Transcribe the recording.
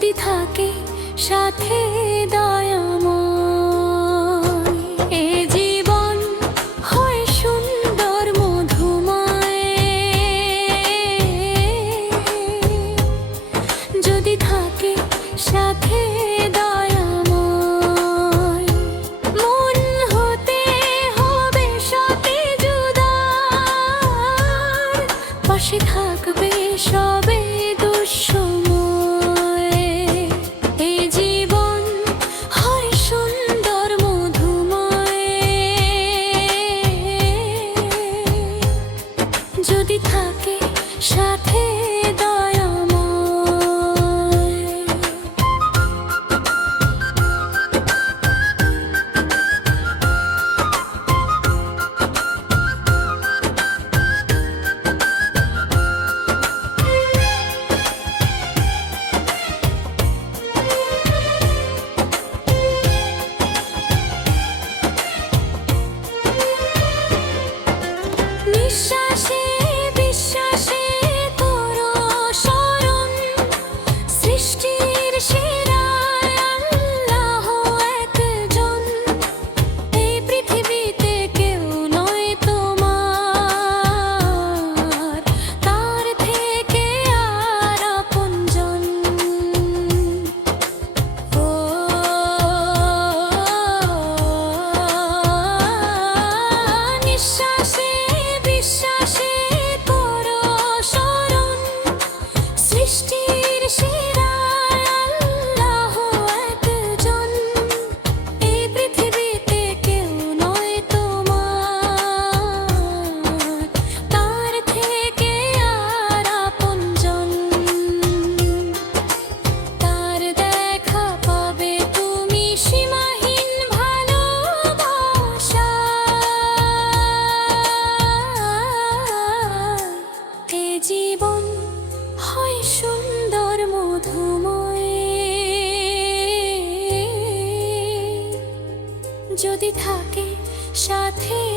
যদি থাকে সাথে দয়াময় 一心 যদি থাকে সাথে